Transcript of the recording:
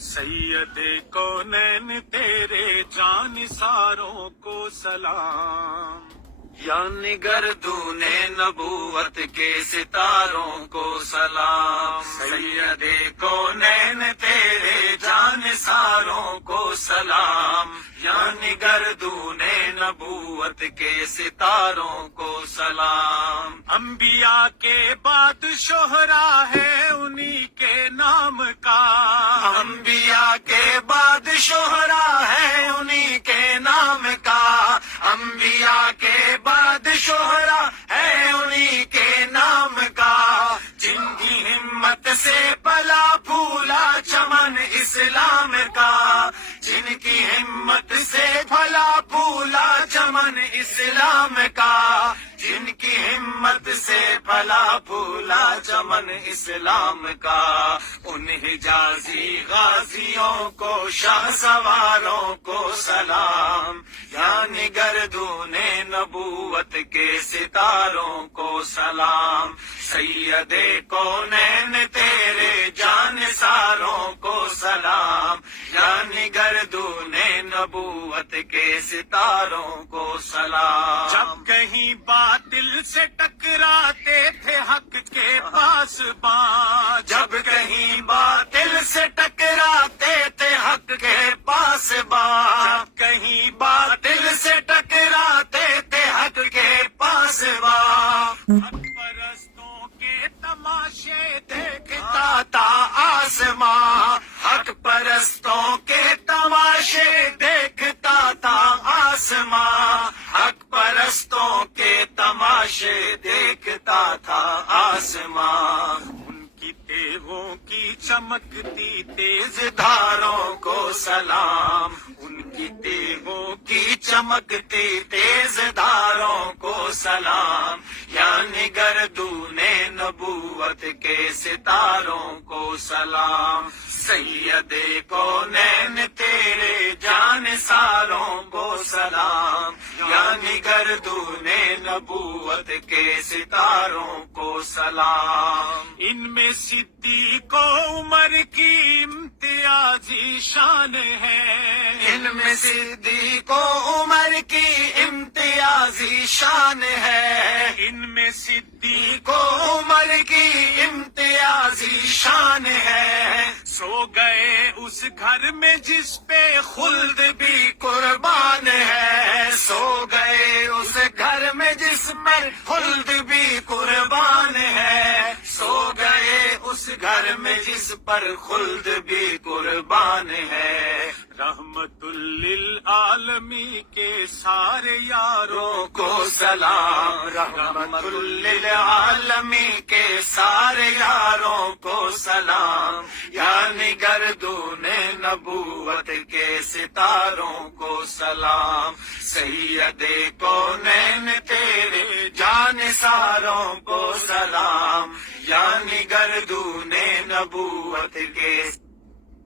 سید کونین تیرے جانثاروں کو سلام، یعنی گردون نبوت کے ستاروں کو سلام، سید کونین تیرے جانثاروں کو سلام، یعنی گردون نبوت کے ستاروں کو سلام۔ انبیاء کے بعد شہرا ہے انہی کے نام کا، انبیاء کے بعد شہرا ہے انہی کے نام کا، انبیاء کے بعد شہرا ہے انہی کے نام کا، جن کی ہمت سے پلا پھولا چمن اسلام کا، جن کی ہمت سے پھلا پھولا چمن اسلام کا، جن کی ہمت سے پھلا پھولا چمن اسلام کا، ان حجازی غازیوں کو شاہ سواروں کو سلام، یعنی گردون نبوت کے ستاروں کو سلام، سید کونین تیرے جانثاروں کو سلام، یعنی گردون نبوت کے ستاروں کو سلام۔ جب کہیں باطل سے ٹکراتے تھے حق کے پاسبان، جب کہیں باطل سے ٹکراتے تھے حق کے پاسبان، جب کہیں باطل سے ٹکراتے تھے حق کے پاسبان، حق پرستوں کے تماشے دیکھتا تھا آسمان، حق پرستوں کے تماشے دیکھتا تھا آسمان، حق پرستوں کے تماشے دیکھتا تھا آسمان، ان کی تیغوں کی چمکتی تیز دھاروں کو سلام، ان کی تیغوں کی چمکتی تیز دھاروں کو سلام، یعنی گردون نبوت کے ستاروں کو سلام، سید کونین تیرے جانثاروں کو سلام، یعنی گردون نبوت کے ستاروں کو سلام۔ ان میں صدیق و عمر کی امتیازی شان ہے، ان میں صدیق و عمر کی امتیازی شان ہے، ان میں صدیق کو عمر کی امتیازی شان ہے، سو گئے اس گھر میں جس پہ خلد بھی قربان ہے، سو گئے اس گھر میں جس پر خلد بھی قربان ہے، سو گئے اس گھر میں جس پر خلد بھی قربان ہے، رحمت للعالمی کے سارے یاروں کو سلام، رحمت للعالمی کے سارے یاروں کو سلام، یعنی گردون نبوت کے ستاروں کو سلام، سید کونین تیرے جانثاروں کو سلام، یعنی گردون نبوت کے